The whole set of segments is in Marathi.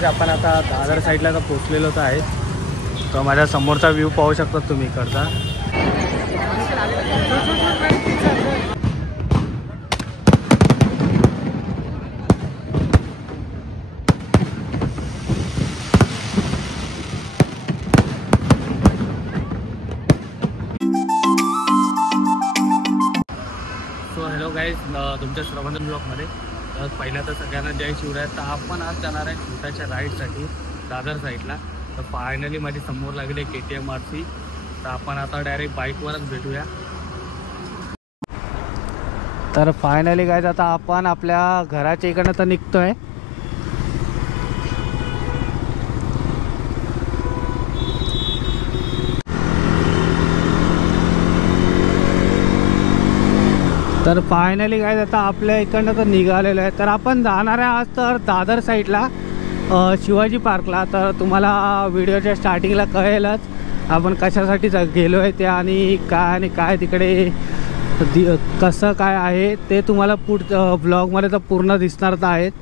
गाईज आपण आता दादर साईडला तर पोचलेलो तर आहे. तर माझ्या समोरचा व्ह्यू पाहू शकता तुम्ही इकडचा. सो हॅलो गाईज, तुमच्या श्रवण ब्लॉगमध्ये पहिल्या तर सगळ्यांना जय शिवराय. तर आपण आज जाणार आहे छोट्याच्या राईडसाठी दादर साईडला. तर फायनली माझी समोर लागली KTM RC. तर आपण आता डायरेक्ट बाईकवरच भेटूया. तर फायनली गाईज आता आपण आपल्या घराच्या इकडनं तर निघतोय. तर फायनली गाईज आता आपल्या इकडनं तर निघालेलं आहे. तर आपण जाणार आहे आज तर दादर साईडला शिवाजी पार्कला. तर तुम्हाला व्हिडिओच्या स्टार्टिंगला कळेलच आपण कशासाठी गेलो आहे ते आणि काय तिकडे कसं काय आहे ते तुम्हाला ब्लॉगमध्ये तर पूर्ण दिसणार तर आहेत.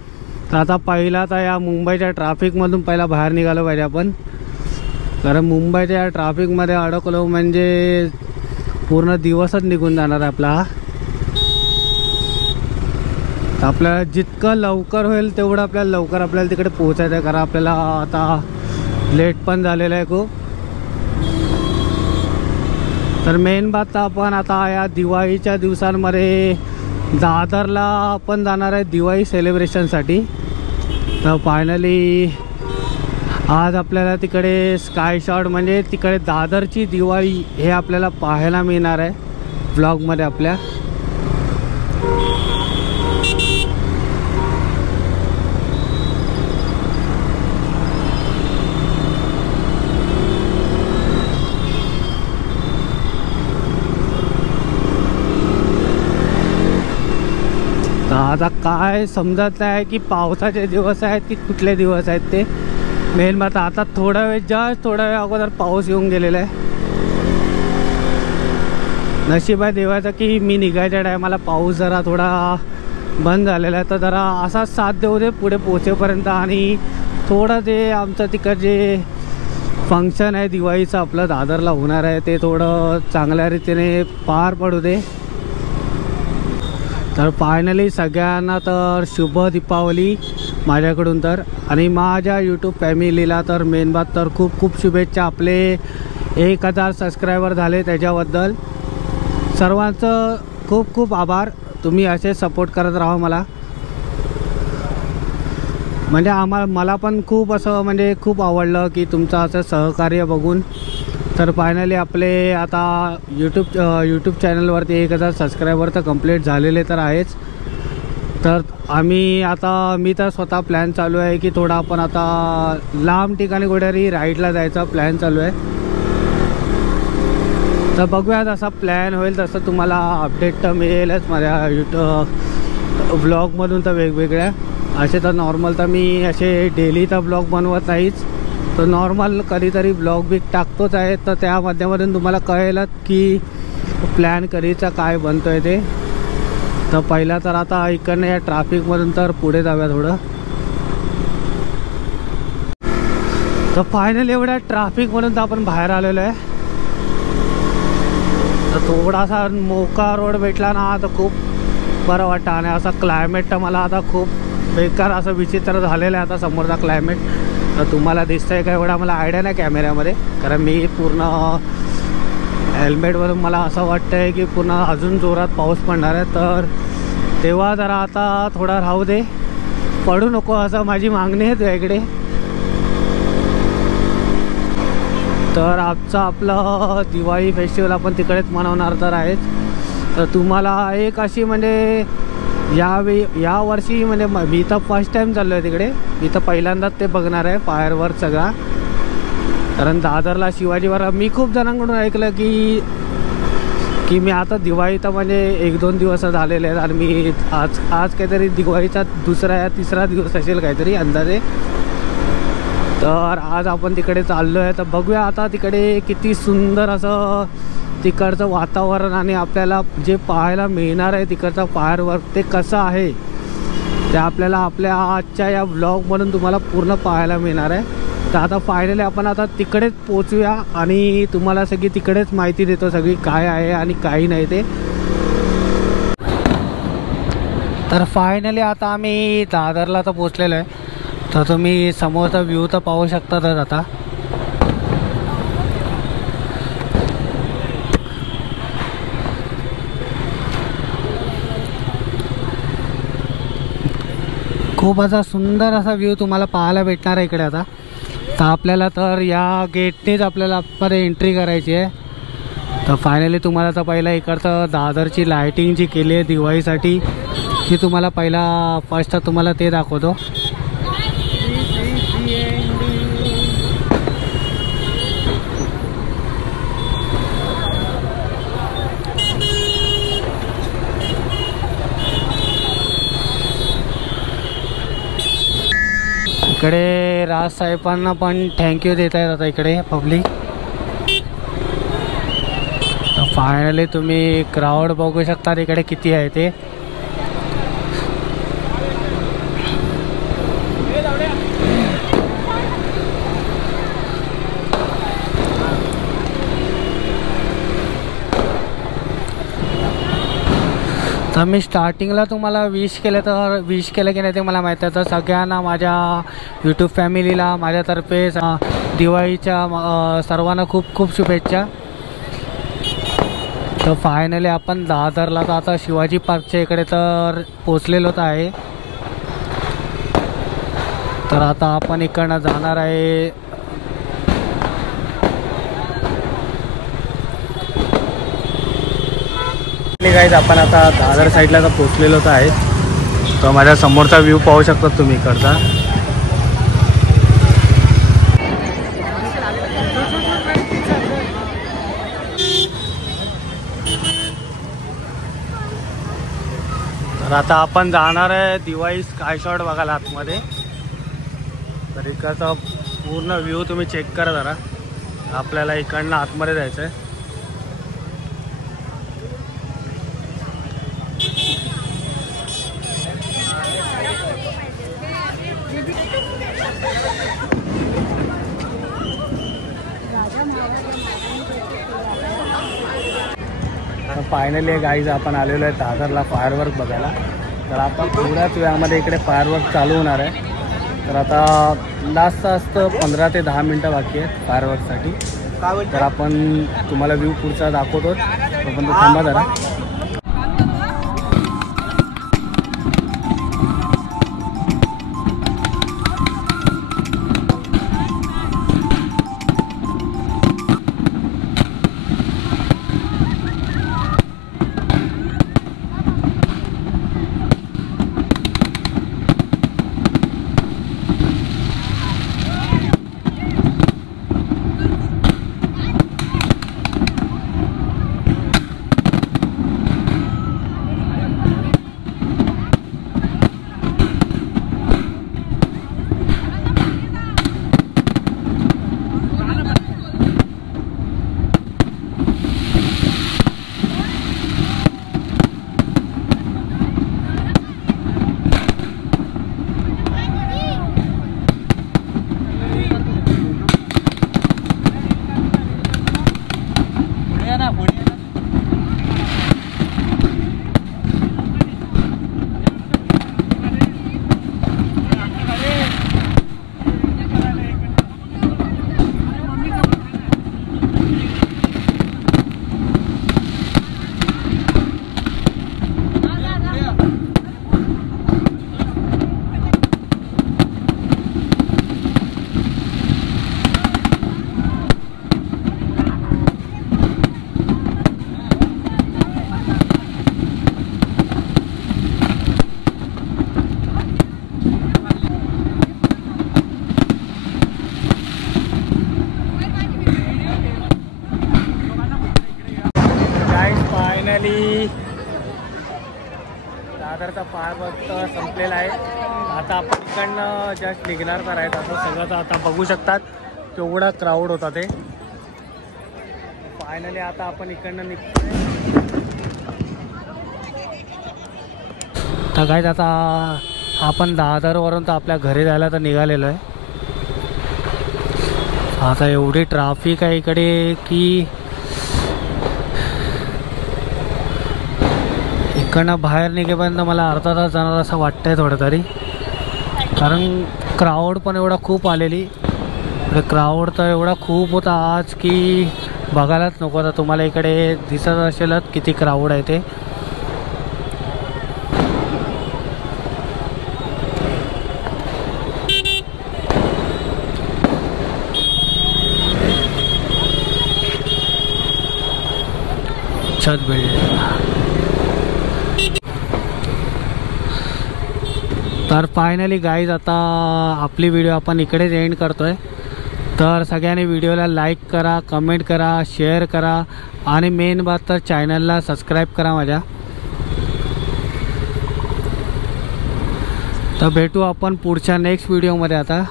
तर आता पहिला तर या मुंबईच्या ट्रॅफिकमधून पहिला बाहेर निघालो पाहिजे आपण. कारण मुंबईच्या या ट्रॅफिकमध्ये अडकलो म्हणजे पूर्ण दिवसच निघून जाणार आहे आपला. आपल्याला जितकं लवकर होईल तेवढं आपल्याला तिकडे पोहोचायचं आहे. कारण आपल्याला आता लेट पण झालेलं आहे खूप. तर मेन बात आपण आता या दिवाळीच्या दिवसांमध्ये दादरला आपण जाणार आहे दिवाळी सेलिब्रेशनसाठी. तर फायनली आज आपल्याला तिकडे स्काय शॉट म्हणजे तिकडे दादरची दिवाळी हे आपल्याला पाहायला मिळणार आहे ब्लॉगमध्ये आपल्या. आता काय समजत नाही की पावसाचे दिवस आहेत की कुठले दिवस आहेत ते. मेन मात्र आता थोडा वेळ अगोदर पाऊस येऊन गेलेला आहे. नशीब आहे देवाचं की मी निघायच्या टायमाला पाऊस जरा थोडा बंद झालेला आहे. तर जरा असाच साथ देऊ दे पुढे पोहोचेपर्यंत. आणि थोडं जे आमचं तिकडे जे फंक्शन आहे दिवाळीचं आपलं दादरला होणार आहे ते थोडं चांगल्या रीतीने पार पडू दे. तर फायनली सगळ्यांना तर शुभ दीपावली माझ्याकडून तर. आणि माझ्या यूट्यूब फॅमिलीला तर मेन बात तर खूप खूप शुभेच्छा. आपले 1000 सबस्क्रायबर झाले त्याच्याबद्दल सर्वांचं खूप खूप आभार. तुम्ही असे सपोर्ट करत राहा मला. म्हणजे मला पण खूप असं म्हणजे खूप आवडलं की तुमचं असं सहकार्य बघून. तर फायनली आपले आता यूट्यूब चॅनलवरती 1000 सबस्क्रायबर तर कंप्लीट झालेले तर आहेच. तर मी तर स्वतः प्लॅन चालू आहे की थोडा आपण आता लांब ठिकाणी कुठेतरी राईडला जायचा प्लॅन चालू आहे. तर बघूया जसा प्लॅन होईल तसं तुम्हाला अपडेट तर मिळेलच माझ्या ब्लॉगमधून. तर वेगवेगळ्या असे तर नॉर्मल तर मी असे डेली तर ब्लॉग बनवत नाहीच. तर नॉर्मल कधीतरी ब्लॉग बी टाकतोच आहे. तर त्या माध्यमातून तुम्हाला कळेलच की प्लॅन कधीचा काय बनतो आहे ते. तर पहिला तर आता इकडनं या ट्रॅफिकमधून तर पुढे जाऊया थोडं. तर फायनली एवढ्या ट्रॅफिकमधून तर आपण बाहेर आलेलो आहे. तर थोडासा मोका रोड भेटला ना तर खूप बरं वाटतं. आणि असा क्लायमेट तर मला आता खूप बेकार असं विचित्र झालेलं आहे आता समोरचा क्लायमेट. तर तुम्हाला दिसतंय का एवढा मला आयडिया नाही कॅमेऱ्यामध्ये. कारण मी पूर्ण हेल्मेटवरून मला असं वाटतं आहे की पूर्ण अजून जोरात पाऊस पडणार आहे. तर तेव्हा जरा आता थोडा राहू दे, पडू नको असं माझी मागणी आहे तुझ्याकडे. तर आपलं दिवाळी फेस्टिवल आपण तिकडेच मनवणार तर आहेच. तर तुम्हाला एक अशी म्हणजे या वर्षी म्हणजे मी तर फर्स्ट टाईम चाललो आहे तिकडे. मी तर पहिल्यांदाच ते बघणार आहे फायरवर्क सगळा. कारण दादरला शिवाजीवर मी खूप जणांकडून ऐकलं की मी आता दिवाळी तर म्हणजे 1-2 दिवस झालेले आहेत. आणि मी आज काहीतरी दिवाळीचा 2रा या 3रा दिवस असेल काहीतरी अंदाजे. तर आज आपण तिकडे चाललो आहे. तर बघूया आता तिकडे किती सुंदर असं तिकडचं वातावरण आणि आपल्याला जे पाहायला मिळणार आहे तिकडचा फायरवर्क ते कसं आहे ते आपल्याला आपल्या आजच्या या ब्लॉगमधून तुम्हाला पूर्ण पाहायला मिळणार आहे. तर आता फायनली आपण आता तिकडेच पोचूया आणि तुम्हाला सगळी तिकडेच माहिती देतो सगळी काय आहे आणि काही नाही ते. तर फायनली आता आम्ही दादरला तर पोचलेलो आहे. तर तुम्ही समोरचा व्ह्यू तर पाहू शकतातच आता. खूप असा सुंदर असा व्ह्यू तुम्हाला पाहायला भेटणार आहे इकडे आता. तर आपल्याला तर या गेटनेच आपल्याला आतमध्ये एंट्री करायची आहे. तर फायनली तुम्हाला तर पहिला इकडचं दादरची लायटिंग जी केली आहे दिवाळीसाठी ती तुम्हाला पहिला फर्स्ट तुम्हाला ते दाखवतो. इकडे राज साहेबांना पण थँक्यू देत आहेत आता इकडे पब्लिक. तर फायनली तुम्ही क्राऊड बघू शकता इकडे किती आहे ते. तर मी स्टार्टिंगला तुम्हाला विश केलं तर विश केलं की नाही ते मला माहीत आहे. तर सगळ्यांना माझ्या यूट्यूब फॅमिलीला माझ्यातर्फे दिवाळीच्या सर्वांना खूप खूप शुभेच्छा. तर फायनली आपण दादरला तर आता शिवाजी पार्कच्या इकडे तर पोचलेलोच आहे. तर आता आपण इकडनं जाणार आहे गाईज. आपण आता दादर साईडला तर पोचलेलोच आहे. तर माझ्या समोरचा व्ह्यू पाहू शकता तुम्ही इकडचा. तर आता आपण जाणार आहे दिवाळी स्काय शॉट बघायला आतमध्ये. तर इकडचा पूर्ण व्ह्यू तुम्ही चेक करा जरा. आपल्याला इकडनं आतमध्ये जायचं आहे. फायनली गाईज आपण आलेलो आहे दादरला फायरवर्क बघायला. तर आता थोड्याच वेळामध्ये इकडे फायरवर्क चालू होणार आहे. तर आता लास्ट असतं 15 ते 10 मिनटं बाकी आहेत फायरवर्कसाठी. तर आपण तुम्हाला व्ह्यू पुढचा दाखवतो. पण थांबा जरा. दादरचा फायरवर्क संपलेला आहे. आता आपण इकडनं जस्ट निघणार तर आहेत. असं सगळं आता बघू शकतात केवढा क्राऊड होता ते. फायनली आता आपण इकडनं निघतोय. तर गाईज आता आपण दादरवरून तर आपल्या घरी जायला तर निघालेलो आहे. आता एवढी ट्रॅफिक आहे इकडे की इकडनं बाहेर निघेपर्यंत मला अर्धा तास जाणार असं वाटतंय थोडं तरी. कारण क्राऊड पण एवढा खूप आलेली. क्राऊड तर एवढा खूप होता आज की बघायलाच नको. आता तुम्हाला इकडे दिसत असेलच किती क्राऊड आहे ते. छत बिल्डिंग. तर फायनली गाईज आता आपली व्हिडिओ आपण इकडेच एंड करतोय. तर सगळ्यांनी व्हिडिओला लाईक करा, कमेंट करा, शेअर करा आणि मेन बात तर चॅनलला सबस्क्राईब करा माझ्या. तर भेटू आपण पुढच्या नेक्स्ट व्हिडिओमध्ये. आता